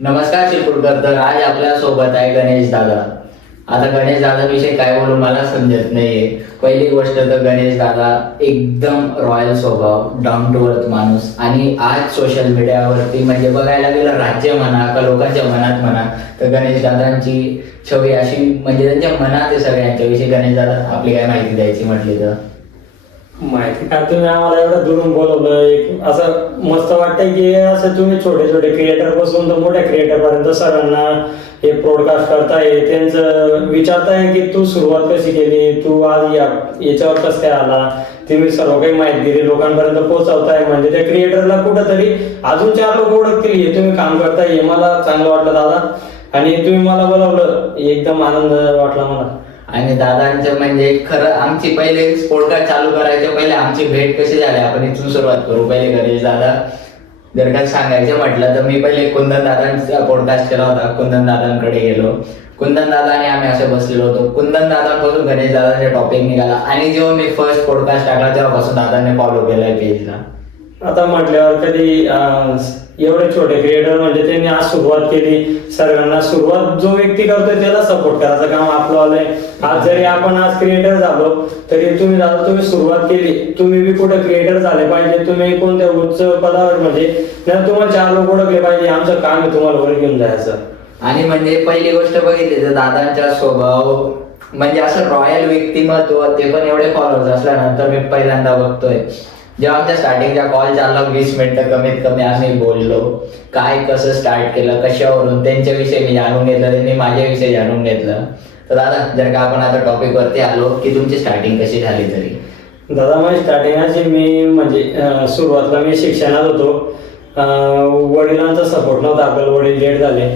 नमस्कार चिरकुटकर. तर आज आपल्या सोबत आहे गणेश दादा. आता गणेश दादाविषयी काय बोलू मला समजत नाहीये. पहिली गोष्ट तर गणेश दादा एकदम रॉयल स्वभाव, डाऊन टू अर्थ माणूस. आणि आज सोशल मीडियावरती म्हणजे बघायला गेलं राज्य म्हणा का लोकांच्या मनात म्हणा तर गणेश दादांची छवी अशी म्हणजे त्यांच्या मनात आहे सगळ्यांच्या विषयी. गणेश दादा आपली काय माहिती द्यायची म्हटली तर? माहिती का तुम्ही आम्हाला एवढं दुरून बोलवलं. एक असं मस्त वाटतंय की असं तुम्ही छोटे छोटे क्रिएटर पासून तर मोठ्या क्रिएटर पर्यंत सर्वांना हे ब्रॉडकास्ट करताय, त्यांचं विचारताय की तू सुरुवात कशी केली, तू आज याच्यावर कसं काय आला, तुम्ही सर्व काही माहिती दिली लोकांपर्यंत पोहोचवताय. म्हणजे त्या क्रिएटरला कुठंतरी अजून 4 लोक ओळखतील हे तुम्ही काम करताय. हे मला चांगलं वाटलं दादा. आणि तुम्ही मला बोलावलं एकदम आनंद वाटला मला. आणि दादांचं म्हणजे खरं आमची पहिले पॉडकास्ट चालू करायच्या पहिले आमची भेट कशी झाली आपण इथून सुरुवात करू. पहिले गणेश दादा जर का सांगायचं म्हटलं तर मी पहिले कुंदन दादांचा पॉडकास्ट केला होता. कुंदन दादांकडे गेलो. कुंदन दादा आणि आम्ही असे बसलेलो होतो. कुंदन दादांपासून गणेश दादाचा टॉपिक निघाला आणि जेव्हा मी फर्स्ट पॉडकास्ट टाकला तेव्हापासून दादाने फॉलो केलाय पेजला. आता म्हटल्यावर कधी एवढे छोटे क्रिएटर म्हणजे त्यांनी आज सुरुवात केली. सर्वांना सुरुवात जो व्यक्ती करतोय त्याला सपोर्ट करायचं काम आपलं आलंय. आज जरी आपण आज क्रिएटर झालो तरी तुम्ही दादा तुम्ही सुरुवात केली. तुम्ही बी कुठे क्रिएटर झाले पाहिजे, तुम्ही कोणत्या उच्च पदावर म्हणजे तुम्हाला 4 लोक ओळखले पाहिजे. आमचं काम आहे तुम्हाला वर घेऊन जायचं. आणि म्हणजे पहिली गोष्ट बघितली तर दादांचा स्वभाव म्हणजे असं रॉयल व्यक्तिमत्व, ते पण एवढे फॉलोअर्स असल्यानंतर मी पहिल्यांदा बघतोय. जेव्हा आमच्या स्टार्टिंगचा कॉल चालला 20 मिनिटं कमीत कमी आम्ही बोललो. काय कसं स्टार्ट केलं, कशावरून, त्यांच्याविषयी मी जाणून घेतलं, त्यांनी माझ्याविषयी जाणून घेतलं. तर दादा जर का आपण आता टॉपिक वरती आलो की तुमची स्टार्टिंग कशी झाली तरी? दादा माझी स्टार्टिंग अशी मी म्हणजे सुरुवातीला मी शिक्षणात होतो. वडिलांचा सपोर्ट नव्हता. आपल्याला वडील डेट झाले.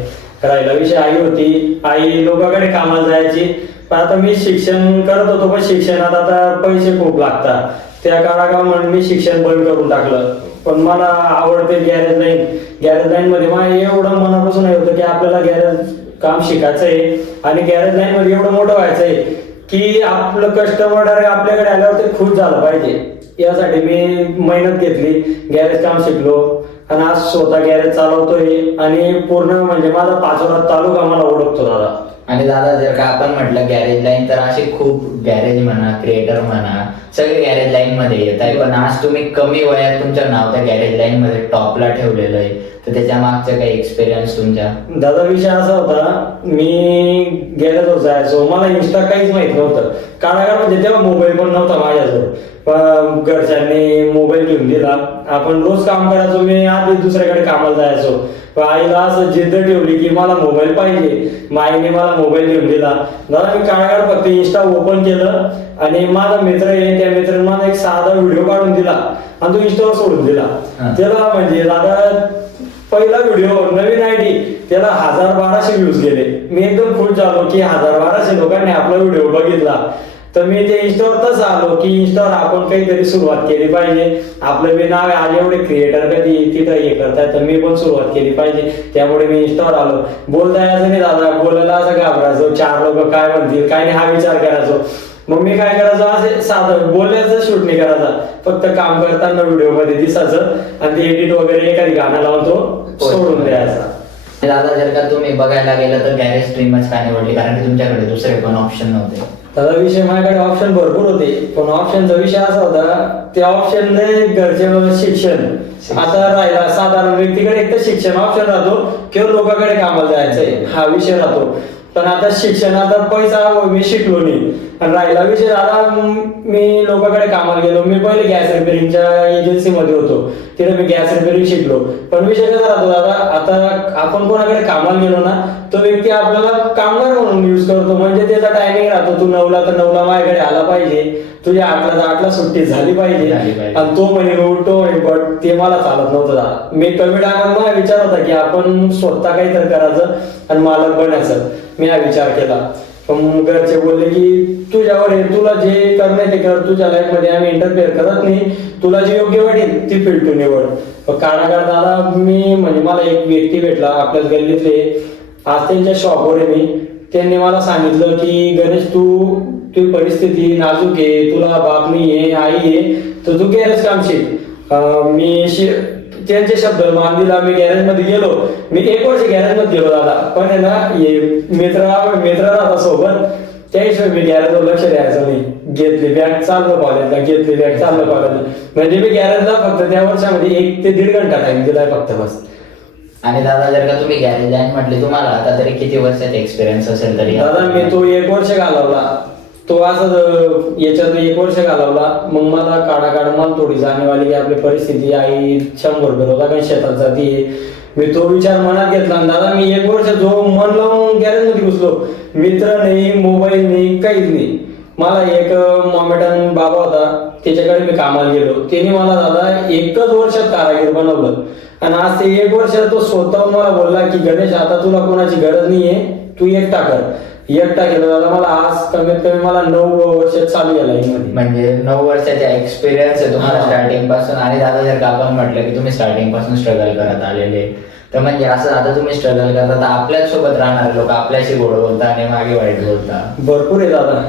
राहिला विषय आई होती. आई लोकांकडे कामाला जायची. पण आता मी शिक्षण करत होतो पण शिक्षणात आता पैसे खूप लागतात. त्या काळात म्हणून मी शिक्षण बंद करून टाकलं. पण मला आवडते गॅरेज लाईन. गॅरेज लाईन मध्ये मला एवढं मनापासून होतं की आपल्याला गॅरेज काम शिकायचं आहे आणि गॅरेज लाईन मध्ये एवढं मोठं व्हायचंय की आपलं कस्टमर आपल्याकडे आल्यावर ते खुश झालं पाहिजे. यासाठी मी मेहनत घेतली, गॅरेज काम शिकलो आणि आज स्वतः गॅरेज चालवतोय आणि पूर्ण म्हणजे माझा पाचोरा तालुका मला ओळखतो दादा. आणि दादा जर का आपण म्हटलं गॅरेज लाईन तर असे खूप गॅरेज म्हणा, क्रिएटर म्हणा, सगळे गॅरेज लाईन मध्ये येत आहे. पण आज तुम्ही कमी वयात तुमचं नाव त्या गॅरेज लाईन मध्ये टॉपला ठेवलेलं आहे. तर त्याच्या मागचं काही एक्सपिरियन्स तुमच्या? दादा विषय असा होता, मी गॅरेजवर जायचो. मला इंस्टा काहीच माहित नव्हतं. काळाकाळ म्हणजे तेव्हा मोबाईल पण नव्हता माझ्याजवळ. पण घरच्यांनी मोबाईल घेऊन दिला. आपण रोज काम करायचो. मी आधी दुसऱ्याकडे कामाला जायचो. आईला असं जिद्द ठेवली की मला मोबाईल पाहिजे. आईने मला मोबाईल घेऊन दिला. दादा मी काळाकाळ फक्त इंस्टा ओपन केलं आणि माझा मित्र आहे, त्या मित्राने मला एक साधा व्हिडिओ काढून दिला आणि तो इंस्टावर सोडून दिला. त्याला म्हणजे दादा पहिला व्हिडिओ नवीन आयडी त्याला 1000-1200 व्ह्यूज गेले. मी एकदम खुश झालो की 1000-1200 लोकांनी आपला व्हिडिओ बघितला. तर मी ते इंस्टावर तसं आलो की इंस्टावर आपण काहीतरी सुरुवात केली पाहिजे. आपलं बी नाव आहे. आज एवढे क्रिएटर कधी तिथं हे करताय तर मी पण सुरुवात केली पाहिजे. त्यामुळे मी इंस्टावर आलो. बोलता यायचं नाही दादा, बोलायला असं घाबरायचो. 4 लोक काय म्हणतील काय नाही हा विचार करायचो. मग मी काय करायचो, असे साधं बोलायचं शूट नाही करायचा. फक्त काम करताना व्हिडिओ मध्ये दिसायचं आणि ते एडिट वगैरे एखादी गाणं लावून तो सोडून द्यायचा. दादा जर का तुम्ही बघायला गेलं तर गॅरेज स्ट्रीमच का निवडली? कारण की तुमच्याकडे दुसरे पण ऑप्शन नव्हते. दादा विषय माझ्याकडे ऑप्शन भरपूर होते. पण ऑप्शनचा विषय असा होता, त्या ऑप्शन घरचे शिक्षण. आता राहिला साधारण व्यक्तीकडे एक तर शिक्षण ऑप्शन राहतो किंवा लोकांकडे कामाला जायचंय हा विषय राहतो. पण आता शिक्षणाचा पैसा मी शिकलो नाही. आणि राहिला विषय झाला मी लोकांकडे कामाला गेलो. मी पहिले गॅस रिपेअरिंगच्या एजन्सीमध्ये होतो. तिथे मी गॅस रिपेअरिंग शिकलो. पण विषय कसा राहतो दादा, आता आपण कोणाकडे कामाला गेलो ना तो व्यक्ती आपल्याला कामगार म्हणून यूज करतो. म्हणजे त्याचा टायमिंग राहतो, तू 9ला तर 9ला माझ्याकडे आला पाहिजे, तुझ्या 8ला तर 8ला सुट्टी झाली पाहिजे. आणि तो म्हणे उठतो. बट ते मला चालत नव्हतं दादा. मी कमी टायमात मला विचार होता की आपण स्वतः काहीतरी करायचं आणि मालक बनायचं. मी हा विचार केला. पण घरचे बोलले की तुझ्यावर आहे, तुला जे करणे ते कर, तुझ्या लाईफ मध्ये आम्ही इंटरफेअर करत नाही, तुला जे योग्य वाटेल ती फील्ड तू निवड. काळाकाळ दादा मी म्हणजे मला एक व्यक्ती भेटला आपल्याच गल्लीतले. आज त्यांच्या शॉपवर आहे मी. त्यांनी मला सांगितलं की गणेश तुझी परिस्थिती नाजूक आहे, तुला बाप नाही आहे, आई आहे, तर तू गॅरेज काम शिक. मी त्यांचे शब्द मान दिला. मी गॅरेज मध्ये गेलो, मी 1 वर्ष गॅरेज मध्ये गेलो दादा, पण आहे ना हे मित्र राहता सोबत, त्याशिवाय मी गॅरेजवर लक्ष द्यायचं नाही. घेतली बॅग चाललो कॉलेजला, घेतली बॅग चाललो कॉलेजला. म्हणजे मी गॅरेजला फक्त त्या वर्षामध्ये 1 ते 1.5 घंटा टाइम दिलाय फक्त बस. आणि दादा जर का तुम्ही गॅरेज लाईन म्हटले, तुम्हाला आता तरी किती वर्षाचा एक्सपिरियन्स असेल तरी? दादा मी तो 1 वर्ष घालवला, तो असं याच्यात 1 वर्ष घालवला. मग मला काढा मला थोडी जाणीव आली की आपली परिस्थिती, आई 100 रुपये होता काही शेतात जाती. मी तो विचार मनात घेतला आणि दादा मी 1 वर्ष जो मन लावून गॅरेज मध्ये घुसलो, मित्र नाही, मोबाईल नाही, काहीच नाही. मला एक मॉमेडन बाबा होता, त्याच्याकडे मी कामाला गेलो. त्याने मला दादा 1च वर्षात कारागीर बनवलं. आणि आज ते 1 वर्ष तो स्वतःहून मला बोलला की गणेश आता तुला कोणाची गरज नाहीये, तू एकटा कर. एकटा केलं दादा. मला आज कमीत कमी मला 9 वर्ष चालू गेला म्हणजे 9 वर्षाचा एक्सपिरियन्स आहे तुम्हाला स्टार्टिंग पासून. आणि दादा जर का आपण म्हटलं की तुम्ही स्टार्टिंग पासून स्ट्रगल करत आलेले, तर म्हणजे असं आता तुम्ही स्ट्रगल करता तर आपल्याच सोबत राहणारे लोक आपल्याशी गोड बोलता आणि मागे वाईट बोलता. भरपूर आहे दादा,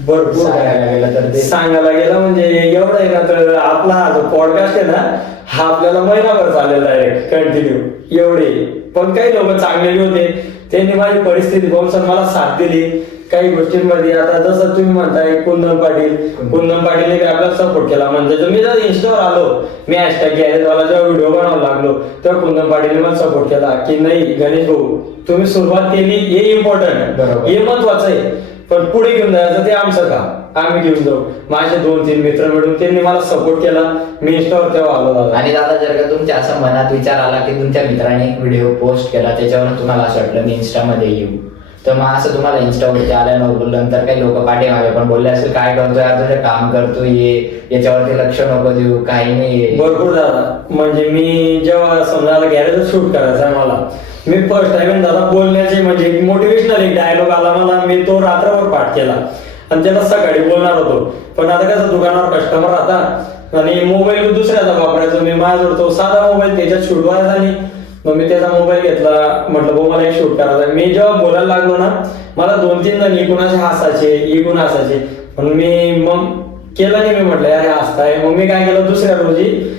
भरपूर. सांगायला गेलं तर ते सांगायला गेलं म्हणजे एवढं आहे ना, तर आपला हा जो पॉडकास्ट आहे ना, हा आपल्याला महिनाभर चाललेला आहे कंटिन्यू एवढे. पण काही लोक चांगलेले होते, त्यांनी माझी परिस्थिती पाहून मला साथ दिली काही गोष्टींमध्ये. आता जसं तुम्ही म्हणताय कुंदन पाटीलने आपल्याला सपोर्ट केला. म्हणजे मी जर इंस्टावर आलो, मी हॅशटॅग गॅरेजवाला जेव्हा व्हिडिओ बनवायला लागलो, तेव्हा कुंदन पाटीलने मला सपोर्ट केला की नाही गणेश भाऊ तुम्ही सुरुवात केली, हे इम्पॉर्टंट, हे महत्वाचं आहे, पण पुढे घेऊन जायचं ते आमचं काम, आम्ही घेऊन जाऊ. माझे 2-3 मित्र मिळून त्यांनी मला सपोर्ट केला. मी इंस्टावर तेव्हा आलो दादा. आणि दादा जर का तुमच्या असं मनात विचार आला की तुमच्या मित्राने एक व्हिडिओ पोस्ट केला, त्याच्यावर तुम्हाला असं वाटलं मी इंस्टामध्ये येऊ, तर मग असं तुम्हाला इंस्टावरती आल्यानंतर काही लोक पाठीमागे पण बोलले असेल काय करतोय यार, तुझं काम करतोय, याच्यावरती लक्ष नको देऊ, काही नाही? भरपूर दादा. म्हणजे मी जेव्हा समजा गॅरेज शूट करायचं आहे मला, मी फर्स्ट टाइम दादा बोलण्याचे म्हणजे मोटिवेशनल एक डायलॉग आला मला, मी तो रात्रभर पाठ केला आणि त्याला सकाळी बोलणार होतो. पण आता कसं दुकानावर कस्टमर राहतात आणि मोबाईल दुसऱ्याचा वापरायचो मी, माझ्याजवळ तो साधा मोबाईल, त्याच्यात शूट व्हायचा नाही. मग मी त्याचा मोबाईल घेतला, म्हटलं भाऊ मला एक शूट करायचा. मी जेव्हा बोलायला लागलो ना, मला 2-3 जण इकून हसायचे, पण मी मग केलं नाही. मी म्हटलं अरे हसताय. मग मी काय केलं, दुसऱ्या रोजी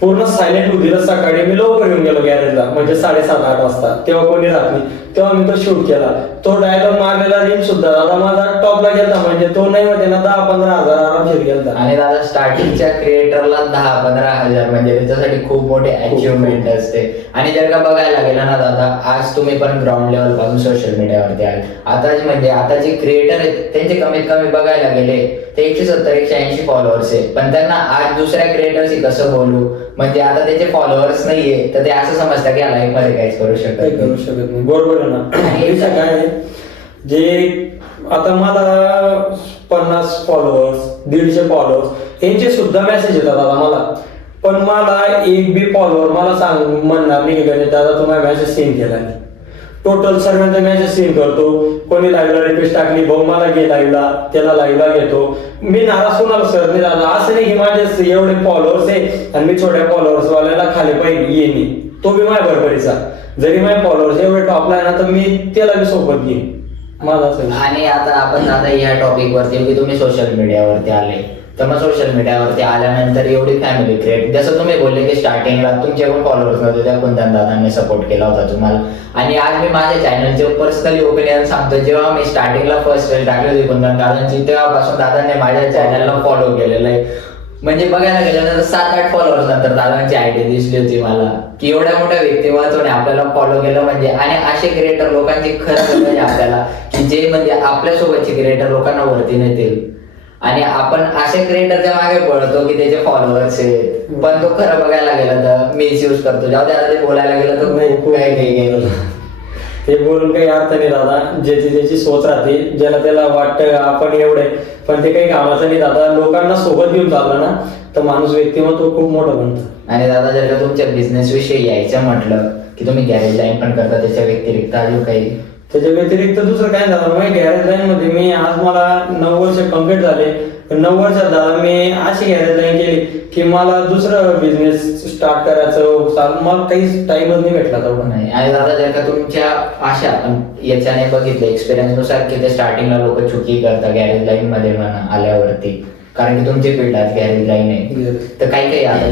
पूर्ण सायलेंट होती. सकाळी मी लवकर येऊन गेलो गॅरेजला, म्हणजे 7:30-8 वाजता, तेव्हा कोणी राहत नाही. तेव्हा मी तो शूट केला. तो डायलॉग मारलेला रील सुद्धा दादा माझा टॉपला गेला. म्हणजे तो नाही म्हणते ना 10-15 हजार आरामशीर गेला. आणि दादा स्टार्टिंगच्या क्रिएटरला 10-15 हजार म्हणजे त्याच्यासाठी खूप मोठी अचिव्हमेंट असते. आणि जर का बघायला गेलं ना दादा, आज तुम्ही पण ग्राउंड लेवल पासून सोशल मीडियावरती आले. आता जे क्रिएटर आहेत त्यांचे कमीत कमी बघायला गेले ते 170-180 फॉलोअर्स आहे. पण त्यांना आज दुसऱ्या क्रिएटरशी कसं बोलू, म्हणजे आता त्याचे फॉलोअर्स नाहीये तर ते असं समजतात की लाईफ मध्ये काहीच करू शकत नाही. बरोबर आहे ना. काय आहे, जे आता मला 50 फॉलोअर्स 150 फॉलोअर्स यांचे सुद्धा मेसेज येतात दादा मला. पण मला एक बी फॉलोअर मला म्हणणार नाही की गणेश दादा तुम्हाला मेसेज सीन केला नाही. टोटल सर्वांचा मेसेज सीन करतो. कोणी लाईव्हला रिक्वेस्ट टाकली, भाऊ मला घे लाईव्हला, त्याला लाईव्हला घेतो. मी नाराज कोणाला सर नाही दादा. असं नाही की माझे एवढे फॉलोअर्स आहे आणि मी छोट्या फॉलोअर्स वाल्याला खाली पाहिजे येईन, तो बी माझ्या बरोबरीचा. जरी माझे फॉलोअर्स एवढे टॉपला आहे ना, तर मी त्याला बी सोबत घेईन माझा असं. आणि आता आपण आता या टॉपिक वरती की तुम्ही सोशल मीडियावरती आले, तर मग सोशल मीडियावरती आल्यानंतर एवढी फॅमिली क्रिएट, जसं तुम्ही बोलले की स्टार्टिंगला तुमचे पण फॉलोअर्स नव्हते, त्या कुंदन दादांनी सपोर्ट केला होता तुम्हाला. आणि आज मी माझ्या चॅनलचे पर्सनली ओपिनियन सांगतो, जेव्हा मी स्टार्टिंगला फर्स्ट रील टाकली होती कुंदन दादांची, तेव्हापासून दादांनी माझ्या चॅनलला फॉलो केलेलं आहे. म्हणजे बघायला गेलं तर 7-8 फॉलोअर्स नंतर दादांची आयडी दिसली होती मला की एवढ्या मोठ्या व्यक्तिमत्वाने आपल्याला फॉलो केलं. म्हणजे आणि असे क्रिएटर लोकांची खरंच म्हणजे आपल्याला की जे म्हणजे आपल्यासोबतचे क्रिएटर लोकांना वरती नेतील. आणि आपण असे क्रिएटरच्या मागे पळतो की त्याचे फॉलोअर्स आहेत, पण तो खरं बघायला गेलं तर मिसयूज करतो. जाऊ दे, आता ते बोलायला गेलं तर खूप काही गेलं. ते बोलून काही अर्थ नाही दादा. ज्याची सोच राहते, ज्याला त्याला वाटतं आपण एवढे, पण ते काही कामाचं नाही दादा. लोकांना सोबत घेऊन चाललं ना तर माणूस व्यक्तिमत्व खूप मोठं बनतं. आणि दादा जर का तुमच्या बिझनेस विषयी यायचं म्हटलं की तुम्ही गॅरेज लाईन पण करता, त्याच्या व्यतिरिक्त अजून काही? त्याच्या व्यतिरिक्त दुसरं काय झालं, मग गॅरेज लाईन मध्ये मी आज मला 9 वर्ष कम्प्लीट झाले. 9 वर्षात दादा मी अशी गॅरेज लाईन केली की मला दुसरं बिझनेस स्टार्ट करायचं मला काहीच टाइमच नाही भेटला तेवढं नाही. आणि दादा जर का तुमच्या अशा याच्याने बघितलं एक्सपिरियन्स नुसार की ते स्टार्टिंगला लोक चुकी करतात गॅरेज लाईन मध्ये म्हणा आल्यावरती, कारण की तुमची फील्ड आज गॅरेज लाईन आहे. तर काही आता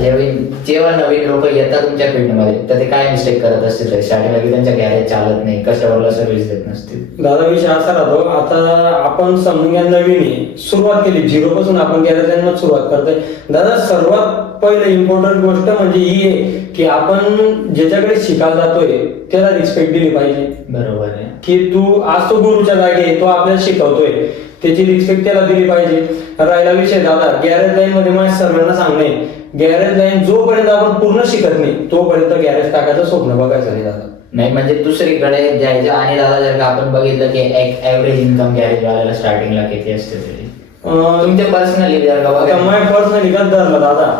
जेव्हा नवीन लोक येतात तुमच्या फील्डमध्ये तर ते काय मिस्टेक करत असतील स्टार्टिंगला की त्यांच्या गॅरेज चालत नाही, कस्टमरला सर्व्हिस देत नसतील. दादा विषय असा राहतो, आता आपण समजून घ्या नवीन आहे, सुरुवात केली झिरो पासून आपण गॅरेज लाईन सुरुवात करतोय. दादा सर्वात पहिलं इम्पॉर्टंट गोष्ट म्हणजे ही आहे की आपण ज्याच्याकडे शिकायला जातोय त्याला रिस्पेक्ट दिली पाहिजे. बरोबर आहे की तू आज तो गुरुच्या जागी आहे, तो आपल्याला शिकवतोय, त्याची रिस्पेक्ट त्याला दिली पाहिजे. राहिला विषय दादा गॅरेज लाईन मध्ये माझ्या सर्वांना सांगणे, गॅरेज लाईन जोपर्यंत आपण पूर्ण शिकत नाही तोपर्यंत गॅरेज टाकायचं स्वप्न बघायचं नाही दादा. नाही म्हणजे दुसरीकडे जायचं. आणि दादा जर का आपण बघितलं की एक ऍव्हरेज इन्कम गॅरेज वाल्याला स्टार्टिंगला किती असते तरी तुमच्या पर्सनली जर का बघा पर्सनली कसं धरलं दादा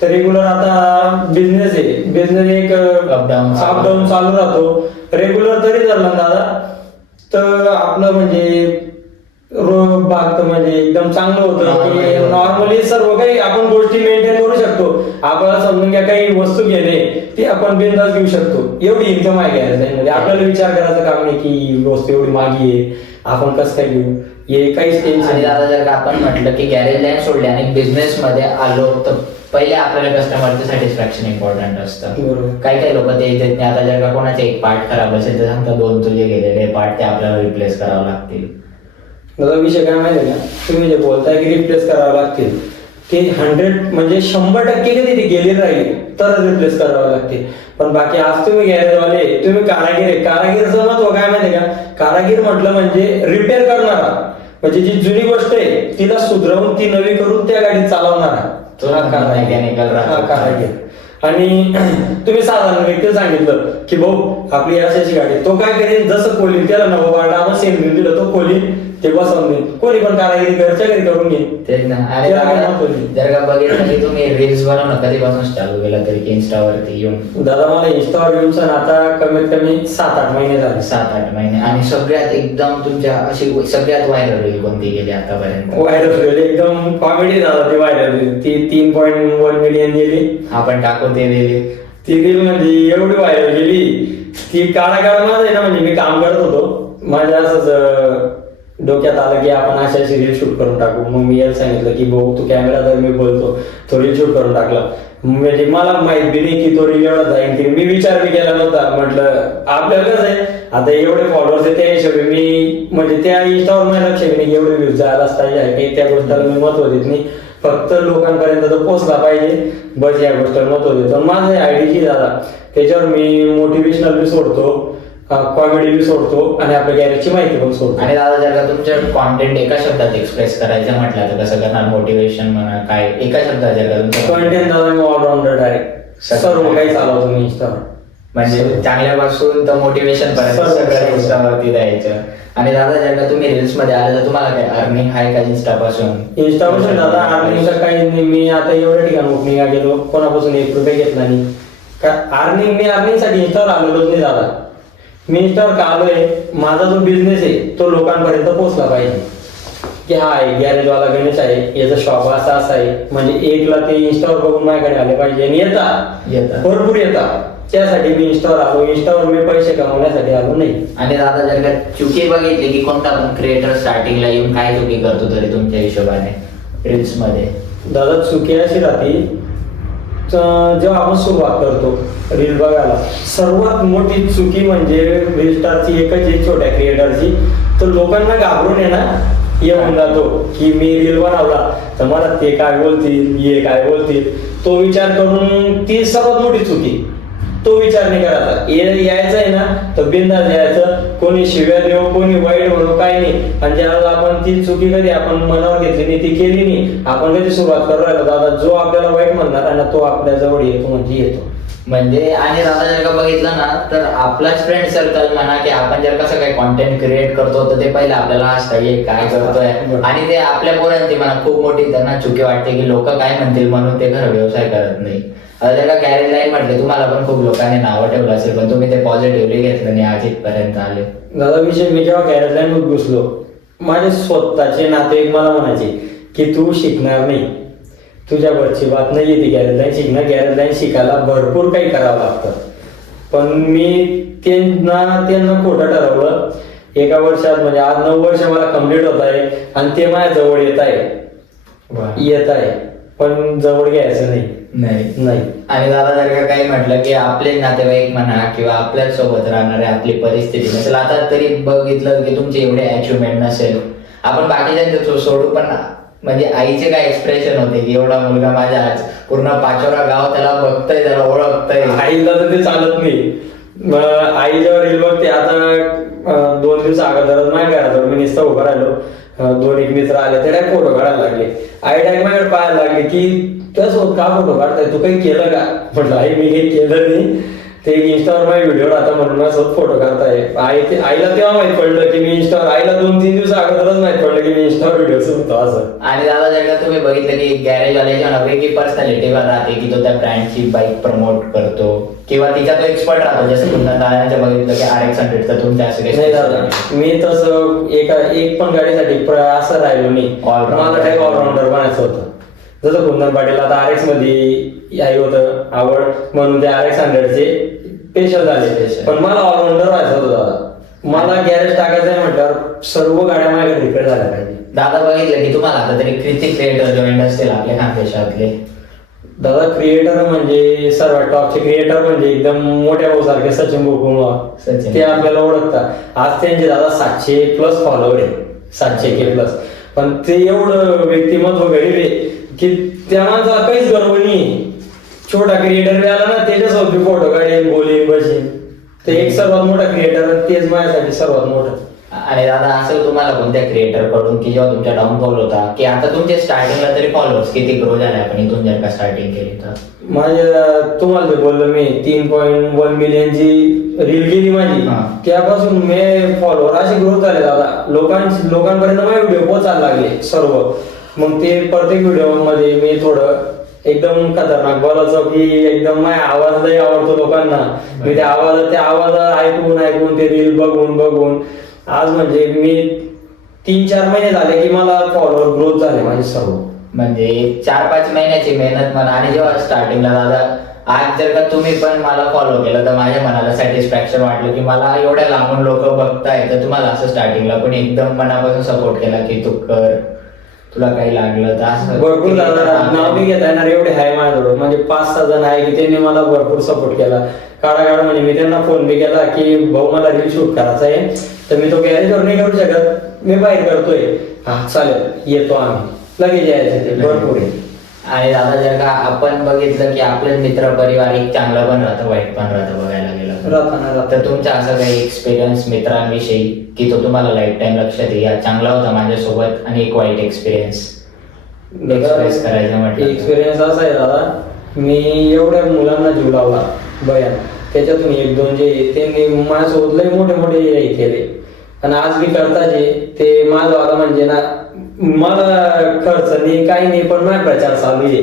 तर रेग्युलर आता बिझनेस आहे, बिझनेस एक अपडाऊन चालू राहतो. रेग्युलर तरी धरला दादा तर आपलं म्हणजे बाग म्हणजे एकदम चांगलं होतं की नॉर्मली सर्व काही आपण गोष्टी मेंटेन करू शकतो. आपल्याला समजून घ्या काही वस्तू घेणे ती आपण बिंदास घेऊ शकतो, एवढी इन्कम आहे गॅरेज मध्ये. आपल्याला विचार करायचं काम नाही की वस्तू एवढी मागी आहे आपण कसं काय घेऊ, हे काहीच टेन्शन. आणि दादा जर का आपण म्हटलं की गॅरेज लाईन सोडली आणि बिझनेस मध्ये आलो तर पहिले आपल्याला कस्टमरचं सॅटिस्फॅक्शन इम्पॉर्टंट असतं. काही लोक ते देत नाही. आता जर का कोणाचे एक पार्ट खराब असेल तर सांगता 2 तुझे गेलेले पार्ट ते आपल्याला रिप्लेस करावं लागतील. दादा विषय काय माहिती का, तुम्ही जे बोलताय की रिप्लेस करावं लागतील ते 100 म्हणजे 100% कधी ते गेले राहील तर रिप्लेस करावं लागते. पण बाकी आज तुम्ही गॅरेजवाले, तुम्ही कारागीर आहे, कारागीरचं महत्व काय माहिती का, कारागीर म्हटलं म्हणजे रिपेअर करणारा, म्हणजे जी जुनी गोष्ट आहे तिला सुधरवून ती नवी करून त्या गाडीत चालवणारा तो कारागीर. आणि तुम्ही साधारण व्यक्ती सांगितलं की भाऊ आपली अशाची गाडी, तो काय करेल जसं खोलील त्याला नवं पाडला आपण सेम दिलं तो खोलील ते बसवून देईल. कोणी पण कारागिरी घरच्या घरी करून घेईल. तेच ना. आणि जर का बघितलं की तुम्ही रील्स बनवणं कधीपासून चालू केलं तरी की इन्स्टावरती येऊन? दादा मला इन्स्टावर येऊन सण आता कमीत कमी 7-8 महिने झाले. 7-8 महिने. आणि सगळ्यात एकदम तुमच्या अशी सगळ्यात व्हायरल रील कोणती गेली आतापर्यंत? व्हायरल रील एकदम कॉमेडी झाला ती व्हायरल रील, ती 3.1 मिलियन गेली. आपण टाकून ते दिली ती रील म्हणजे एवढी व्हायरल गेली ती काळाकाळामध्ये ना, म्हणजे मी काम करत होतो माझ्या असंच डोक्यात आलं की आपण अशा रील शूट करून टाकू. मग मी याला सांगितलं की भाऊ तू कॅमेरा जर मी बोलतो तो रील शूट करून टाकला. म्हणजे मला माहित बी नाही की तो रील एवढा जाईल की मी विचार बी केला नव्हता. म्हटलं आपल्याला कसं आहे आता एवढे फॉलोअर्स आहे त्या हिशोबी मी म्हणजे त्या इंस्टावर मला लक्ष नाही एवढे व्ह्यूज जायलाच पाहिजे काही त्या गोष्टीला मी महत्व देत नाही. फक्त लोकांपर्यंत तो पोहोचला पाहिजे बस या गोष्टीला महत्व देतो. माझं आयडी झाला त्याच्यावर मी मोटिवेशनल बी सोडतो, कॉमेडी बी सोडतो आणि आपल्या गॅरेजची माहिती पण सोडतो. आणि दादा जर का तुमचं कॉन्टेंट एका शब्दात एक्सप्रेस करायचं म्हटलं तर कसं करणार? मोटिवेशन म्हणा काय एका शब्दात जर का तुमचं कॉन्टेंट दादा मी ऑलराऊंडर आहे, सर्व काही चालवतो मी इंस्टावर. म्हणजे चांगल्यापासून तर मोटिवेशन पर्यंत सगळं इंस्टावरती द्यायचं. आणि दादा जर का तुम्ही रील्स मध्ये आले तर तुम्हाला काय अर्निंग आहे का इंस्टापासून? इंस्टापासून दादा अर्निंगचं काही नाही. मी आता एवढ्या ठिकाणी ओपनिंग गेलो कोणापासून 1 रुपये घेतला नाही. मी अर्निंगसाठी इंस्टावर आलेलोच नाही दादा. मी इंस्टावर का आलोय, माझा जो बिझनेस आहे तो लोकांपर्यंत पोहोचला पाहिजे की हा गॅरेजवाला गणेश आहे, याचा शॉप असा आहे. म्हणजे एकला ते इंस्टावर बघून माझ्याकडे आले पाहिजे आणि येतात भरपूर येतात. त्यासाठी मी इंस्टावर आलो. इंस्टावर मी पैसे कमवण्यासाठी आलो नाही. आणि दादा जर का चुकी बघितली की कोणता पण क्रिएटर स्टार्टिंगला येऊन काय चुकी करतो तरी तुमच्या हिशोबाने रील्स मध्ये? दादा चुकी अशी राहते जेव्हा आपण सुरुवात करतो रील बघायला, सर्वात मोठी चुकी म्हणजे रील स्टारची एकच आहे छोट्या क्रिएटरची, तर लोकांना घाबरून आहे ना येऊन जातो की मी रील बनवला तर मला ते काय बोलतील हे काय बोलतील, तो विचार करून ती सर्वात मोठी चुकी. तो विचार नाही करायचा. यायचं आहे ना तर बिंदास यायचं, कोणी शिव्या देऊ कोणी वाईट म्हणू काही नाही. आणि ज्याला आपण ती चुकी कधी आपण मनावर घेतली नाही ती केली नाही, आपण कधी सुरुवात करू राहिलो दादा, जो आपल्याला वाईट म्हणणार आहे ना तो आपल्या जवळ येतो म्हणजे येतो. म्हणजे आणि दादा जर का बघितलं ना तर आपलाच फ्रेंड सर्कल म्हणा की आपण जर कसं काही कॉन्टेंट क्रिएट करतो तर ते पहिले आपल्याला हसताय काय करतोय. आणि ते आपल्या पोरांची म्हणा खूप मोठी त्यांना चुकी वाटते की लोक काय म्हणतील म्हणून ते खरं व्यवसाय करत नाही. आता जर का गॅरेज लाईन म्हटले तुम्हाला पण खूप लोकांनी नावं ठेवलं असेल पण तुम्ही ते पॉझिटिव्हली घेतलं नाही आज इथपर्यंत आले. दादा विषय मी जेव्हा गॅरेज लाईन मध्ये घुसलो माझे स्वतःचे नातेवाईक मला म्हणायचे की तू शिकणार नाही, तुझ्या वरची बात नाही येते गॅरेज लाईन शिकणं. गॅरेज लाईन शिकायला भरपूर काही करावं लागतं. पण मी त्यांना खोटं ठरवलं. 1 वर्षात म्हणजे आज 9 वर्ष मला कम्प्लीट होत आहे आणि ते माझ्या जवळ येत आहे वा. येत आहे, पण जवळ घ्यायचं नाही. नाही. आणि दादा जर का काही म्हटलं की आपले नातेवाईक म्हणा किंवा आपल्याच सोबत राहणारे आपली परिस्थिती नसेल, आता तरी बघितलं की तुमची एवढे अचिव्हमेंट नसेल, आपण बाकीच्यांचं सोडू, पण म्हणजे आईचे काय एक्सप्रेशन होते की एवढा मुलगा माझा आज पूर्ण पाचोरा गाव त्याला बघतय, त्याला ओळखतय. आईला तर ते चालत नाही. आई जेव्हा रील बघते, आता 2 दिवस अगोदरच माझ्या घराजवळ मी नुसतं उभं राहिलो, 2 एक मित्र आले, ते डायरेक्ट फोटो काढायला लागले. आई डायरेक्ट माझ्याकडे पाहायला लागले की त्यासोबत का फोटो काढताय, तू काही केलं का? म्हटलं आई मी काही केलं नाही, ते इंस्टावर माझे व्हिडिओ राहता म्हणून माझ्यासोबत फोटो काढताय. आईला तेव्हा माहित पडलं की मी इंस्टावर, आईला 2-3 दिवस अगोदरच माहित पडलं की मी इंस्टावर व्हिडिओ होतो असं. आणि दादा जर का तुम्ही बघितलं की गॅरेज वाल्याच्या वेगळी पर्सनॅलिटीवर राहते की तो त्या ब्रँडची बाईक प्रमोट करतो किंवा तिचा तो एक्सपर्ट राहतो, जसं तुमच्या दादाच्या बघितलं की RX 100 तुमच्या असं नाही दादा, काही मी तसं एक पण गाडीसाठी असं राहिलो नाही. All-rounder. मला काही ऑलराऊंडर बनायचं होतं. जसं कुंदन पाटील आता RX मध्ये आई होतं आवड म्हणून ते RX 100चे स्पेशल झाले, Special. पण मला ऑलराऊंडर व्हायचं होतं दादा. मला गॅरेज टाकायचं आहे म्हटल्यावर सर्व गाड्या माझ्या रिपेअर झाल्या पाहिजे. दादा बघितलं की तुम्हाला आता तरी किती क्रिएटर जॉईंट असतील आपल्या खानदेशातले. दादा क्रिएटर म्हणजे सर्वात टॉपचे क्रिएटर म्हणजे एकदम मोठ्या भाऊ सारखे सचिन भोकुमा, सचिन. ते आपल्याला ओळखतात. आज त्यांचे दादा 700+ फॉलोअर आहे, 700K+. पण ते एवढं व्यक्तिमत्व गरीब आहे की त्या माणसाला काहीच गर्व नाही. छोटा क्रिएटर आला ना त्याच्यासोबत फोटो काढेल, बोलेल, बसेल. ते एक सर्वात मोठा क्रिएटर, तेच माझ्यासाठी सर्वात मोठं. आणि दादा असं तुम्हाला कोणत्या क्रिएटर कडून की जेव्हा तुमचा डाऊनफॉल होता की आता तुमच्या स्टार्टिंगला तरी फॉलोअर्स किती ग्रो झाले आपण इथून जर का स्टार्टिंग केली तर? तुम्हाला ते बोललो मी 3.1 मिलियनची रील गेली माझी, हा. त्यापासून मी फॉलोअर असे ग्रोथ झाले दादा. लोकांपर्यंत माझे व्हिडिओ पोहोचायला लागले सर्व. मग ते प्रत्येक व्हिडिओ मध्ये मी थोडं एकदम खतरनाक बोलायचो की एकदम माझा आवाज लय आवडतो लोकांना. मी त्या आवाज ऐकून ते रील बघून आज म्हणजे मी 3-4 महिने झाले की मला फॉलोअर ग्रोथ झाले माझे सर्व. म्हणजे 4-5 महिन्याची मेहनत म्हणा. आणि जेव्हा स्टार्टिंगला दादा आज जर का तुम्ही पण मला फॉलो केलं तर माझ्या मनाला सॅटिस्फॅक्शन वाटलं की मला एवढ्या लांबून लोक बघताय, तर तुम्हाला असं स्टार्टिंगला पण एकदम मनापासून सपोर्ट केला की तू कर, तुला काही लागलं तर असं. भरपूर दादा नाव बी घेता येणार एवढे आहे माझ्याजवळ, म्हणजे 5-6 जण आहे की त्यांनी मला भरपूर सपोर्ट केला. काढा म्हणजे मी त्यांना फोन बी केला की भाऊ मला रील शूट करायचा आहे, तर मी तो गॅरेजवर नाही करू शकत, मी बाहेर करतोय. हा चालेल येतो आम्ही, लगेच यायचं. ते भरपूर आहे. आणि दादा जर का आपण बघितलं की आपलं मित्र परिवार एक चांगलं पण राहतं, वाईट पण राहतं बघायला गेलं राहताना तर तुमचा असं काही एक्सपिरियन्स मित्रांविषयी की तो तुम्हाला लाईफ टाइम लक्षात येईल चांगला होता माझ्यासोबत आणि एक वाईट एक्सपिरियन्स एक्सप्रेस करायचं म्हटलं? एक्सपिरियन्स असा आहे दादा, मी एवढ्या मुलांना जीव लावला बयान, त्याच्यातून 1-2 जे त्यांनी माझ्यासोबत लय मोठे हे केले आणि आज मी करता जे ते माझं आलं म्हणजे ना, मला खर्च नाही काही नाही, पण माझा प्रचार चालू आहे.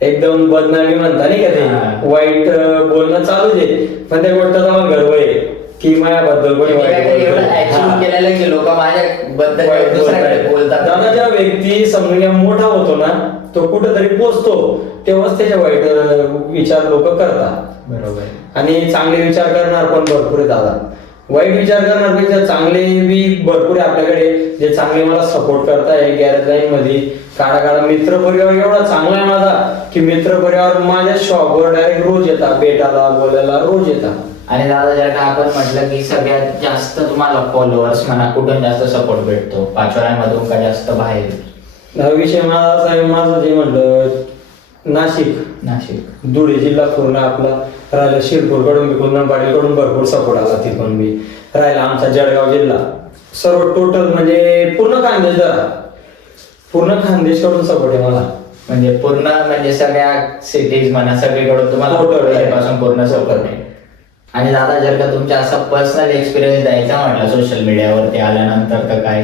एकदम बदनामी म्हणता नाही का हा. ते वाईट बोलणं चालू आहे, पण त्या गोष्टीचा मला गर्व आहे की माझ्याबद्दल कोणी मी वाईट काहीतरी एवढं बोलतं. achieve हा. केलेलं की लोक माझ्याबद्दल वाईट दुसऱ्याकडे बोलतात. दादा जेव्हा व्यक्ती समजून मोठा होतो ना, तो कुठेतरी पोचतो, तेव्हाच त्याचे वाईट विचार लोक करतात. बरोबर. आणि चांगले विचार करणार पण भरपूर आहे दादा. वाईट विचार करण्यापेक्षा चांगले बी भरपूर आहे आपल्याकडे, जे चांगले मला सपोर्ट करताय गॅरेज लाईन मध्ये. काढा मित्र परिवार एवढा चांगला आहे माझा की मित्र परिवार माझ्या शॉपवर डायरेक्ट रोज येतात, भेटायला बोलायला रोज येतात. आणि दादा जर का आपण म्हटलं की सगळ्यात जास्त तुम्हाला फॉलोअर्स म्हणा कुठून जास्त सपोर्ट भेटतो, पाचोऱ्यांमधून का जास्त बाहेर? हा विषय माझा असा आहे, माझं जे म्हणलं नाशिक धुळे जिल्हा पूर्ण आपला राहिला, शिरपूरकडून बी कुंदन पाटीलकडून भरपूर सपोर्ट आला, तिकडून बी राहिला आमचा जळगाव जिल्हा. सर्व टोटल म्हणजे पूर्ण खानदेशकडून सपोर्ट आहे मला. म्हणजे पूर्ण म्हणजे सगळ्या सिटीज म्हणा सगळीकडून तुम्हाला Total आहे. पासून पूर्ण सपोर्ट आहे. आणि दादा जर का तुमचा असा पर्सनल एक्सपिरियन्स द्यायचा म्हटलं सोशल मीडियावरती आल्यानंतर तर काय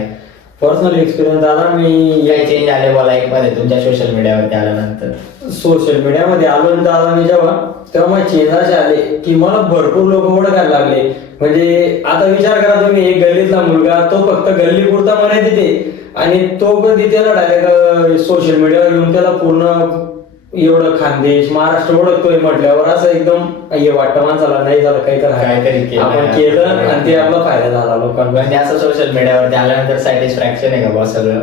पर्सनल एक्सपिरियन्स दादा, मी काय चेंज आले बोला एक मध्ये तुमच्या सोशल मीडियावरती आल्यानंतर? सोशल मीडियामध्ये आलो ना दादा मी तेव्हा मला चेंज असे आले की मला भरपूर लोक ओळखायला लागले. म्हणजे आता विचार करा तुम्ही, एक गल्लीतला मुलगा तो फक्त गल्ली पुरता म्हणायचे ते, आणि तो कधी त्याला डायरेक्ट सोशल मीडियावर येऊन त्याला पूर्ण एवढं खानदेश महाराष्ट्र ओळखतोय म्हटल्यावर असं एकदम हे वाटतं माणसाला, नाही झालं काहीतरी केलं. आपण केलं आणि ते आपला फायदा झाला लोकांना. म्हणजे असं सोशल मीडियावरती आल्यानंतर सॅटिस्फॅक्शन आहे का बा सगळं?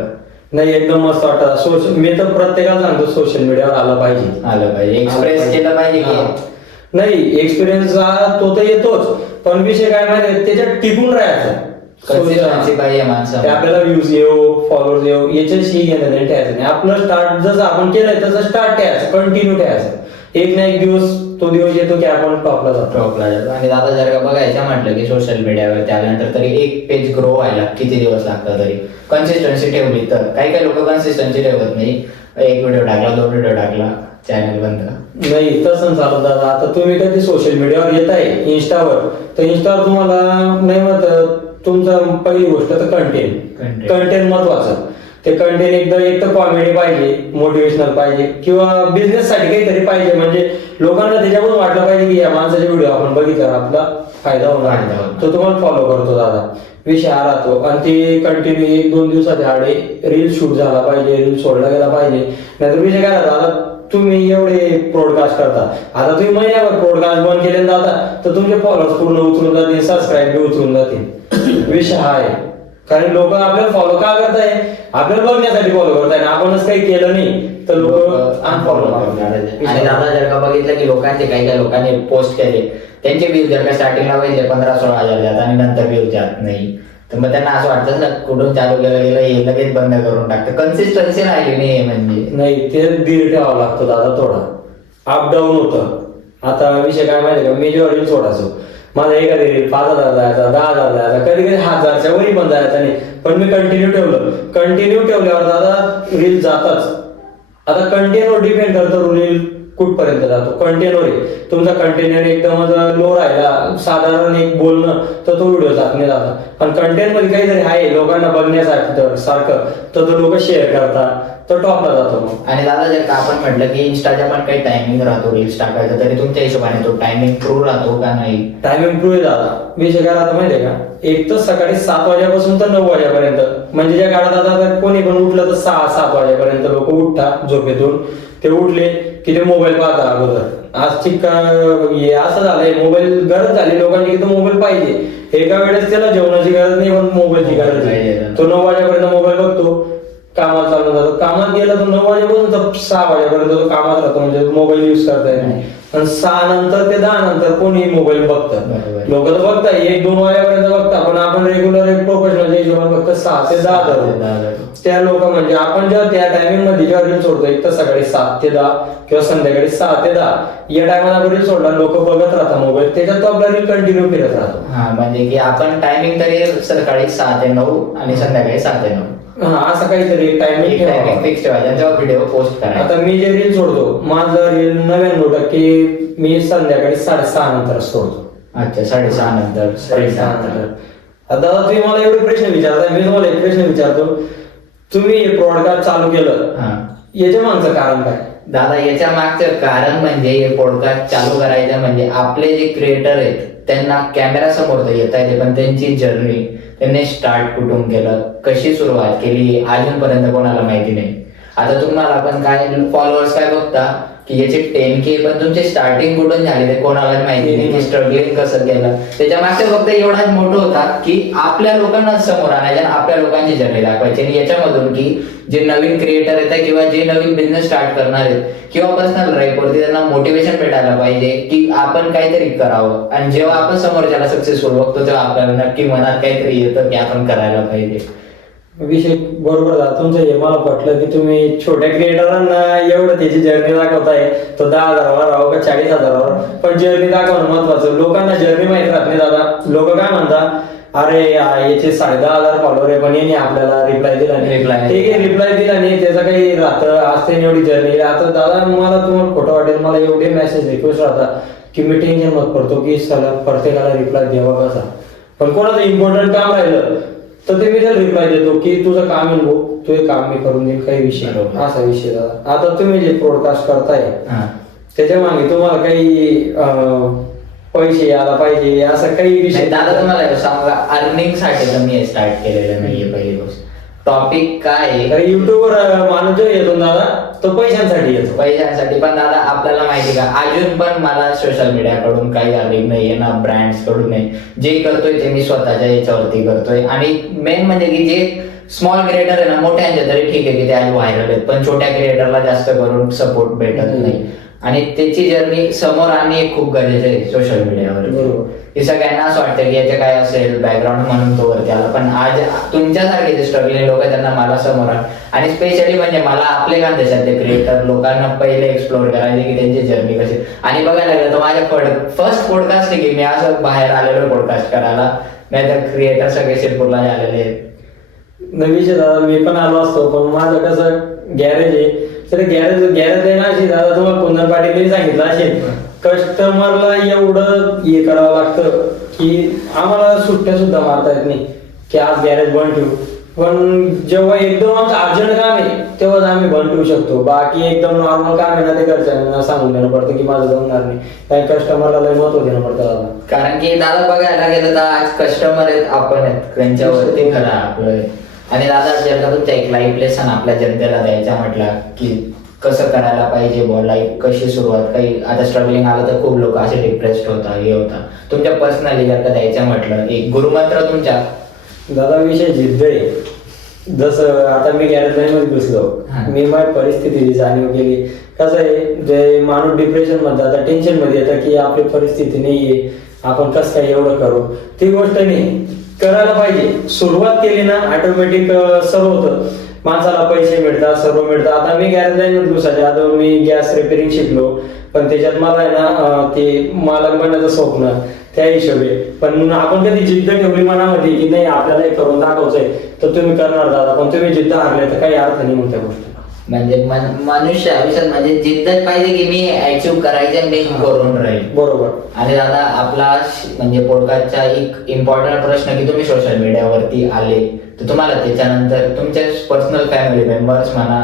नाही एकदम मस्त वाटतं. सोशल मी तर प्रत्येकाला सांगतो सोशल मीडियावर आलं पाहिजे. आलं पाहिजे, एक्सप्रेस केलं पाहिजे हा. की नाही एक्सपिरियन्स तो तर येतोच, पण विषय काय माहिती त्याच्यात टिकून राहायचं. कन्सिस्टन्सी पाहिजे माणसं. ते आपल्याला व्ह्यूज येऊ फॉलोअर्स येऊ याच्याशी घेणं नाही ठेवायचं नाही. आपलं स्टार्ट जसं आपण केलंय तसं स्टार्ट ठेवायचं, कंटिन्यू ठेवायचं. एक ना एक दिवस तो दिवस येतो की आपण टॉपला जातो. टॉपला जातो. आणि दादा जर का बघायचं म्हटलं की सोशल मीडियावर त्यानंतर तरी एक पेज ग्रो व्हायला किती दिवस लागतात, तरी कन्सिस्टन्सी ठेवली तर. काही काही लोक कन्सिस्टन्सी ठेवत नाही, एक व्हिडिओ टाकला 2 व्हिडिओ टाकला चॅनल बंद. नाही तसं चालत दादा. आता तुम्ही कधी सोशल मीडियावर येत आहे इंस्टावर, तर इंस्टावर तुम्हाला नाही म्हणत तुमचं पहिली गोष्ट तर कंटेंट महत्वाचं. ते कंटेंट एक तर कॉमेडी पाहिजे, मोटिवेशनल पाहिजे किंवा बिझनेस साठी काहीतरी पाहिजे. म्हणजे लोकांना त्याच्याकडून वाटलं पाहिजे की या माणसाचे व्हिडिओ आपण बघितल्यावर आपला फायदा होणार, तो तुम्हाला फॉलो करतो दादा. विषय हा राहतो. आणि ते कंटिन्यू 1-2 दिवसाच्या आडे रील शूट झाला पाहिजे, रील सोडला गेला पाहिजे. नाहीतर विषय काय राहतो, आता तुम्ही एवढे ब्रॉडकास्ट करता, आता तुम्ही महिन्याभर ब्रॉडकास्ट बंद केले जाता तर तुमचे फॉलोअर्स पूर्ण उचलून जातील, सबस्क्राईब बी उचलून जातील. विषय हा आहे. कारण लोक आपल्याला फॉलो का करताय, आपल्याला बघण्यासाठी फॉलो करताय. आपणच काही केलं नाही तर लोक अनफॉलो करतात. आणि दादा जर का बघितलं की लोकांचे काही लोकांनी पोस्ट केले, त्यांचे व्ह्यूज जर का स्टार्टिंगला पाहिजे 15-16 हजार जात आणि नंतर व्ह्यूज जात नाही, तर मग त्यांना असं वाटतं ना कुठून चालू केलं गेलं हे लगेच बंद करून टाकतं. कन्सिस्टन्सी राहिली नाही म्हणजे. नाही ते धीर ठेवावं लागतो दादा. थोडा अप डाऊन होतं. आता विषय काय माहिती का, मी जेव्हा रील सोडायचो माझा एखादी रील 5,000 जायचा, 10,000 जायचा, कधी कधी 1,000च्या वरी पण जायचा नाही. पण मी कंटिन्यू ठेवल्यावर दादा रील जाताच. आता कंटेनवर डिपेंड करतो रील कुठपर्यंत जातो. कंटेनवर आहे, तुमचा कंटेनर एकदमच लो राहिला, साधारण एक बोलणं, तर तो व्हिडिओ जात नाही दादा. पण कंटेंट मध्ये काहीतरी आहे लोकांना बघण्यासाठी सारखं, तर तो लोक शेअर करतात, तर टॉपला जातो मग. आणि दादा जर का आपण म्हटलं की इंस्टाचा पण काही टायमिंग राहतो रील्स टाकायचा, तरी तुमच्या हिशोबाने तो टायमिंग ट्रू राहतो का नाही? टायमिंग ट्रू आहे दादा. विषय काय राहतो माहितीये का, एक तर सकाळी 7 वाजेपासून तर 9 वाजेपर्यंत, म्हणजे ज्या काळात आता कोणी पण उठलं तर 6-7 वाजेपर्यंत लोक उठतात झोपेतून. ते उठले की ते मोबाईल पाहता अगोदर. आजची हे असं झालंय, मोबाईल गरज झाली लोकांची की तो मोबाईल पाहिजे. एका वेळेस त्याला जेवणाची गरज नाही पण मोबाईलची गरज आहे. तो 9 वाजेपर्यंत मोबाईल बघतो, कामात चालून जातो. कामात गेला तर 9 वाजेपासून तर 6 वाजेपर्यंत तो कामात राहतो, म्हणजे मोबाईल युज करता येत नाही. आणि 6 नंतर ते 10 नंतर कोणी मोबाईल बघतं. लोक तर बघतात 1-2 वाजेपर्यंत बघतात, पण आपण रेग्युलर प्रोफेशनल हिशोबाने बघतो 6 ते 10 धरू. त्या लोक म्हणजे आपण जेव्हा त्या टायमिंग मध्ये जेव्हा रील सोडतो, एक तर सकाळी 7 ते 10 किंवा संध्याकाळी 6 ते 10 या टायमाला आपण रील सोडला, लोक बघत राहतात मोबाईल, त्याच्यात तो आपला रील कंटिन्यू फिरत राहतो. हा, म्हणजे की आपण टायमिंग तरी सकाळी 6 ते 9 आणि संध्याकाळी 7 ते 9 हा, असं काहीतरी टायमिंग फिक्स ठेवायचा तेव्हा व्हिडिओ पोस्ट करायचा. आता मी जे रील सोडतो, माझं रील 99% मी संध्याकाळी 6:30 नंतर सोडतो. अच्छा, 6:30 नंतर. 6:30 नंतर. आता दादा तुम्ही मला एवढे प्रश्न विचारताय, मी तुम्हाला एक प्रश्न विचारतो. तुम्ही हे पॉडकास्ट चालू केलं, हा याच्या मागचं कारण काय? दादा याच्या मागचं कारण म्हणजे हे पॉडकास्ट चालू करायचं म्हणजे आपले जे क्रिएटर आहेत त्यांना कॅमेरा समोर तर येता येते, पण त्यांची जर्नी, त्यांनी स्टार्ट कुठून केलं, कशी सुरुवात केली, अजूनपर्यंत कोणाला माहिती नाही. आता तुम्हाला पण काय फॉलोअर्स काय बघता की याचे 10K, पण तुमची स्टार्टिंग कुठून झाली ते कोणाला माहिती नाही, की स्ट्रगलिंग कसं केलं. त्याच्या मागचं फक्त एवढाच मोठं होता की आपल्या लोकांना समोर आणायचं आणि आपल्या लोकांची जर्नी दाखवायची. आणि याच्यामधून की जे नवीन क्रिएटर आहेत किंवा जे नवीन बिझनेस स्टार्ट करणार आहेत किंवा पर्सनल लाईफवरती त्यांना मोटिवेशन भेटायला पाहिजे की आपण काहीतरी करावं. आणि जेव्हा आपण समोरच्याला सक्सेसफुल बघतो तेव्हा आपल्याला नक्की मनात काहीतरी येतं की आपण करायला पाहिजे. विषय बरोबर झाला तुमचं. हे मला पटलं की तुम्ही छोट्या क्रिएटरांना एवढं त्याची जर्नी दाखवताय, तो 10,000 राहो का 40,000, पण जर्नी दाखवणं महत्वाचं. लोकांना जर्नी माहिती राहत नाही दादा. लोक काय म्हणतात, अरे याचे 10,500 फॉलोअर आहे पण याने आपल्याला रिप्लाय दिला नाही. ठीक आहे, रिप्लाय दिला नाही त्याचं काही राहतं, आज त्याने एवढी जर्नी. आता दादा मला तुम्हाला खोटं वाटेल, मला एवढे मेसेज रिक्वेस्ट राहतात की मी टेन्शन मत करतो की सगळ्या प्रत्येकाला रिप्लाय द्यावा कसा. पण कोणाचं इम्पॉर्टंट काम राहिलं तर ते मी त्याला रिप्लाय देतो की तुझं काम येईल भाऊ, तू हे काम मी करून देईन, काही विषय. असा विषय दादा. आता तुम्ही जे ब्रॉडकास्ट करताय त्याच्या मागे तुम्हाला काही पैसे यायला पाहिजे असं काही विषय? दादा तुम्हाला सांगा, अर्निंग साठी तर मी स्टार्ट केलेलं नाहीये. पहिली गोष्ट टॉपिक काय आहे, युट्यूबवर माणूस जो येतो दादा तो पैशांसाठी येतो. पैशांसाठी. पण दादा आपल्याला माहिती का, अजून पण मला सोशल मीडियाकडून काही आलेलं नाहीये ना, ब्रँड्स कडून नाही. जे करतोय ते मी स्वतःच्या याच्यावरती करतोय. आणि मेन म्हणजे की जे स्मॉल क्रिएटर आहे ना, मोठ्यांचे तरी ठीक आहे की ते आज व्हायरल आहेत, पण छोट्या क्रिएटरला जास्त करून सपोर्ट भेटत नाही. आणि त्याची जर्नी समोर आणणे खूप गरजेचं आहे सोशल मीडियावर. बरोबर. हे सगळ्यांना असं वाटतं की याचे काय असेल बॅकग्राऊंड म्हणून तो वरती आला, पण आज तुमच्यासारखे जे स्ट्रगलिंग लोक आहेत त्यांना मला समोर आण. आणि स्पेशली म्हणजे मला आपले खानदेशातले क्रिएटर लोकांना पहिले एक्सप्लोर करायचे की त्यांची जर्नी कशी. आणि बघायला लागलं तर माझ्या फर्स्ट पॉडकास्ट आहे की मी असं बाहेर आलेलो पॉडकास्ट करायला, नाही तर क्रिएटर सगळे शिरपूरला आलेले आहेत. नवीचे दादा मी पण आलो असतो, पण माझं कसं गॅरेज आहे, तर गॅरेज आहे ना अशी दादा, तुम्हाला कुंदन पाटील सांगितलं असेल, कस्टमरला एवढं हे करावं लागतं की आम्हाला सुट्ट्या सुद्धा मारता येत नाही की आज गॅरेज बंद ठेवू. पण जेव्हा एकदम आमचं अर्जंट काम आहे तेव्हाच आम्ही बंद ठेवू शकतो. बाकी एकदम नॉर्मल काम आहे ना, ते घरच्यांना सांगून देणं पडतं की माझं जमणार नाही, काही कस्टमरला लय महत्व देणं पडतं दादा. कारण की दादा बघायला गेलं तर आज कस्टमर आहेत, आपण आहेत, त्यांच्यावरती खरं आपलं. आणि दादा जर का तुमचा एक लाईफ लेसन आपल्या जनतेला द्यायचा म्हटलं की कसं करायला पाहिजे बुवा, लाईफ कशी सुरुवात, काही आता स्ट्रगलिंग आलं तर खूप लोक असे डिप्रेस्ड होतात, हे होता, तुमच्या पर्सनली जर का द्यायचं म्हटलं एक गुरुमंत्र तुमच्या. दादा विषय जिद्द आहे. जसं आता मी गॅरेज लाईन मध्ये घुसलो, मी माझी परिस्थिती जाणीव केली. कसं आहे, जे माणूस डिप्रेशन मध्ये जातात, टेन्शन मध्ये येतं की आपली परिस्थिती नाहीये, आपण कसं काय एवढं करू, ती गोष्ट नाही, करायला पाहिजे. सुरुवात केली ना ऑटोमॅटिक सर्व होतं. माणसाला पैसे मिळतात, सर्व मिळतात. आता मी गॅरेज लाईन मध्ये घुसायच्या आता मी गॅस रिपेअरिंग शिकलो, पण त्याच्यात मला आहे ना ते मालक बनण्याचं स्वप्न त्या हिशोबे. पण आपण कधी जिद्द ठेवली मनामध्ये की नाही आपल्याला हे करून दाखवायचंय, तर तुम्ही करणार दादा. पण तुम्ही जिद्द हारले तर काही अर्थ नाही मग त्या गोष्टीला. म्हणजे मनुष्य आयुष्यात म्हणजे जिद्दच पाहिजे की मी अचीव्ह करायचे, मी करून राहील. बरोबर. आणि दादा आपला म्हणजे पॉडकास्टचा एक इम्पॉर्टंट प्रश्न की तुम्ही सोशल मीडियावरती आले तर तुम्हाला त्याच्यानंतर तुमच्या पर्सनल फॅमिली मेंबर्स म्हणा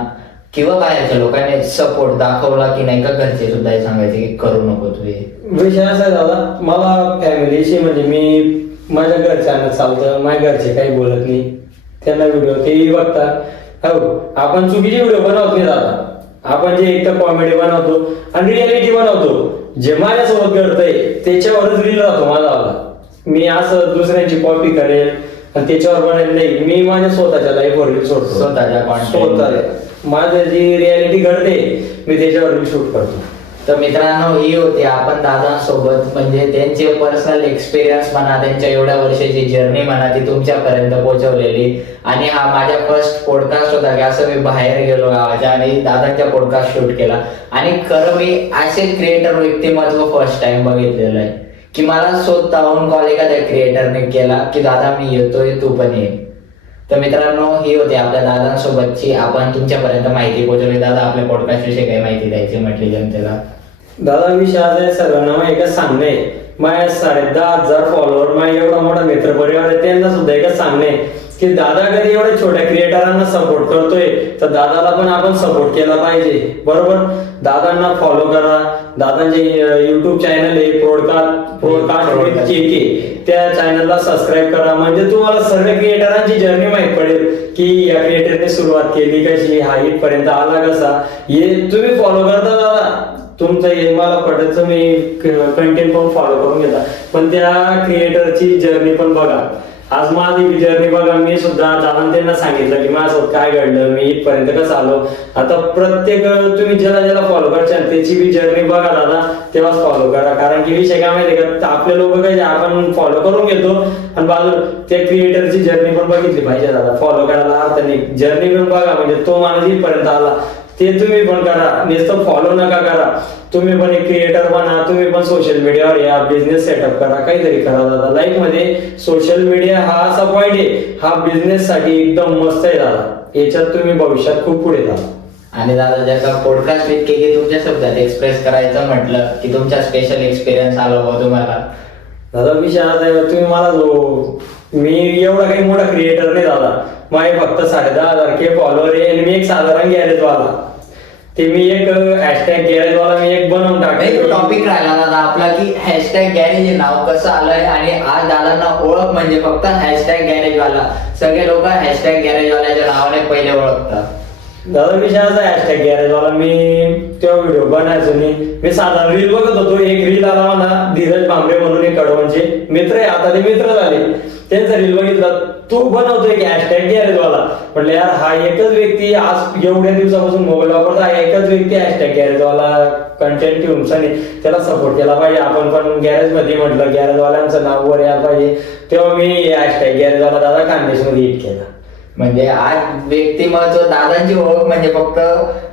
किंवा बाहेरच्या लोकांनी सपोर्ट दाखवला की नाही, का घरचे सुद्धा हे सांगायचे की करू नको तू हे. विषय असा आहे दादा, मला फॅमिलीशी म्हणजे मी माझ्या घरच्यांना चालतं, माझ्या घरचे काही बोलत नाही, त्यांना व्हिडिओ तेही बघतात. हो, आपण चुकीचे व्हिडिओ बनवत नाही दादा, आपण जे एक तर कॉमेडी बनवतो आणि रियालिटी बनवतो. जे माझ्यासोबत घडतंय त्याच्यावरच रील राहतो माझा. मी असं दुसऱ्यांची कॉपी करेल आणि त्याच्यावर बनत नाही. मी माझ्या स्वतःच्या लाईफवर रील सोडतो, स्वतः माझं जी रियालिटी घडते मी त्याच्यावर रील शूट करतो. तर मित्रांनो ही होती आपण दादांसोबत म्हणजे त्यांचे पर्सनल एक्सपिरियन्स म्हणा, त्यांच्या एवढ्या वर्षाची जर्नी म्हणा ती तुमच्यापर्यंत पोहोचवलेली. आणि हा माझ्या फर्स्ट पॉडकास्ट होता की असं मी बाहेर गेलो गावाच्या आणि दादांच्या पॉडकास्ट शूट केला. आणि खरं मी असे क्रिएटर व्यक्तिमत्व फर्स्ट टाइम बघितलेलं आहे की मला स्वतःहून कॉल एखाद्या क्रिएटरने केला की दादा मी येतोय तू पण ये. तर मित्रांनो ही होती आपल्या दादांसोबतची आपण तुमच्यापर्यंत माहिती पोहोचवली. दादा आपल्या पॉडकास्ट विषयी काही माहिती द्यायची म्हटली जनतेला. दादा विषय आज आहे सर्वांना एकच सांगणे, माझ्या 10,500 फॉलोअर, माझ्या एवढा मोठा मित्र परिवार आहे, त्यांना सुद्धा एकच सांगणे की दादा कधी एवढ्या छोट्या क्रिएटरांना सपोर्ट करतोय तर दादाला पण आपण सपोर्ट केला पाहिजे. बरोबर. दादांना फॉलो करा. दादांचे युट्यूब चॅनल आहे पॉडकास्ट त्या चॅनलला सबस्क्राईब करा. म्हणजे तुम्हाला सर्व क्रिएटरांची जर्नी माहित पडेल की या क्रिएटरने सुरुवात केली कशी, हा इथपर्यंत आला कसा. हे तुम्ही फॉलो करता दादा, तुमचं हे मला पटत, मी कंटेंट पण फॉलो करून घेता, पण त्या क्रिएटरची जर्नी पण बघा. आज माझी जर्नी बघा, मी सुद्धा दादा त्यांना सांगितलं की माझ्यासोबत काय घडलं, मी इथपर्यंत कसं आलो. आता प्रत्येक तुम्ही ज्याला फॉलो करशाल त्याची बी जर्नी बघा दादा, तेव्हाच फॉलो करा. कारण की विषय काय माहिती का, आपले लोक काय आपण फॉलो करून घेतो आणि बाजू त्या क्रिएटरची जर्नी पण बघितली पाहिजे दादा. फॉलो करायला अर्थ नाही, जर्नी पण बघा म्हणजे तो माणूस इथपर्यंत आला ते तुम्ही पण करा. नुसतं फॉलो नका करा, तुम्ही पण एक क्रिएटर बना, तुम्ही पण सोशल मीडियावर या, बिझनेस सेटअप करा, काहीतरी करा दादा. लाईफ मध्ये सोशल मीडिया हा असा पॉइंट आहे, हा बिझनेस साठी एकदम मस्त आहे दादा. याच्यात तुम्ही भविष्यात खूप पुढे जाता. आणि दादा जर का पॉडकास्ट की तुमच्या शब्दात एक्सप्रेस करायचं म्हटलं की तुमचा स्पेशल एक्सपिरियन्स आला हो तुम्हाला. दादा विषय आता आहे, तुम्ही मला मी एवढा काही मोठा क्रिएटर नाही दादा, माझे फक्त 10,500 फॉलोअर आहे आणि मी एक साधारण गॅरेजवाला. ते मी एक हॅशटॅग गॅरेजवाला मी एक बनवून टाकले. टॉपिक राहिला दादा आपला की हॅशटॅग गॅरेज हे नाव कसं आलंय आणि आज दादांना ओळख म्हणजे फक्त हॅशटॅग गॅरेजवाला. सगळे लोक हॅशटॅग गॅरेजवाल्याच्या नावाने पहिले ओळखतात. दादा विषय असा हॅशटॅग गॅरेजवाला मी तेव्हा व्हिडिओ बनायचो नाही. मी साधा रील बघत होतो. एक रील आला मला, धीरज भांबरे म्हणून एक कडवणचे मित्र आहे, आता ते मित्र झाले. त्यांचा रील बघितला, तू बनवतोय की हॅशटॅग गॅरेजवाला. म्हटलं यार हा एकच व्यक्ती आज एवढ्या दिवसापासून मोबाईल वापरतो, हा एकच व्यक्ती हॅशटॅग गॅरेजवाला कंटेंट ठेवून त्याला सपोर्ट केला पाहिजे. आपण पण गॅरेज मध्ये म्हटलं गॅरेजवाल्यांचं नाव वर यायला पाहिजे. तेव्हा मी हॅशटॅग गॅरेजवाला दादा खानदेश मध्ये हिट केला. म्हणजे आज व्यक्तिमत्व दादांची ओळख म्हणजे फक्त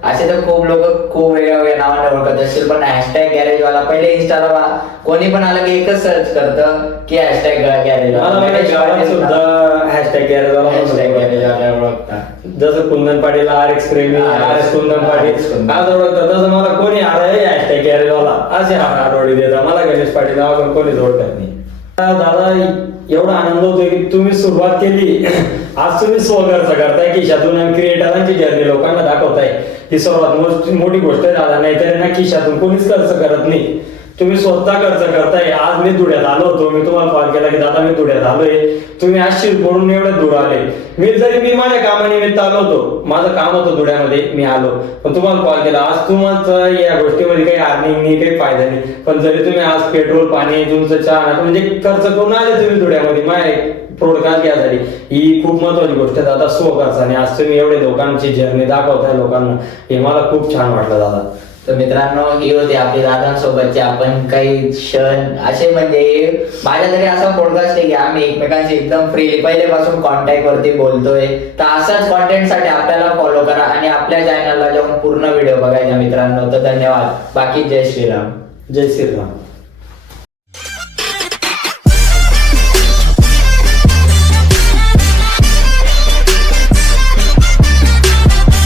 असे तर खूप लोक खूप वेगळ्या वेगळ्या नावाने ओळखत असतील, पण हॅशटॅग गॅरेजवाला पहिले इंस्टाला कोणी पण आलं की एकच सर्च करतं की हॅशटॅग गॅरेजवाला सुद्धा हॅशटॅग गॅरेजवाला ओळखतात. जसं कुंदन पाटील RX प्रेमी, RS कुंदन पाटील आज ओळखतात, तसं मला कोणी हॅशटॅग गॅरेजवाला असे आठवडी देतात. मला गणेश पाटील नावाकडून कोणीच ओळखत नाही. दादा एवढा आनंद होतोय की तुम्ही सुरुवात केली, आज तुम्ही स्वखर्च करताय खिशातून आणि क्रिएटरांची जर्नी लोकांना दाखवताय. ही सर्वात मोठी गोष्ट आहे दादा. नाहीतर ना खिशातून कोणीच खर्च करत नाही, तुम्ही स्वतः खर्च करताय. आज मी धुळ्यात आलो होतो, मी तुम्हाला कॉल केला की दादा मी धुळ्यात आलोय, तुम्ही आज शिरपूरहून एवढे दूर आले. मी माझ्या कामानिमित्त आलो होतो, माझं काम होतं धुळ्यामध्ये, मी आलो पण तुम्हाला कॉल केला. आज तुम्हाला या गोष्टीमध्ये काही अर्निंग नाही, काही फायदा नाही, पण जरी तुम्ही आज पेट्रोल पाणी तुमचं चहा म्हणजे खर्च करून आले तुम्ही धुळ्यामध्ये माझ्या प्रोडकास्ट घ्यासाठी, ही खूप महत्वाची गोष्ट आहे दादा. स्वखर्चाने आज तुम्ही एवढे लोकांची जर्नी दाखवताय लोकांना, हे मला खूप छान वाटलं दादा. तर मित्रांनो, ही होती आपली दादांसोबतचे आपण काही क्षण असे. म्हणजे माझ्या तरी असा पॉडकास्ट आहे की आम्ही एकमेकांशी एकदम फ्रीली पहिल्यापासून कॉन्टॅक्ट वरती बोलतोय. तर असाच कॉन्टेंट साठी आपल्याला फॉलो करा आणि आपल्या चॅनलला जाऊन पूर्ण व्हिडिओ बघायचा मित्रांनो. तर धन्यवाद. बाकी जय श्रीराम. जय श्रीराम.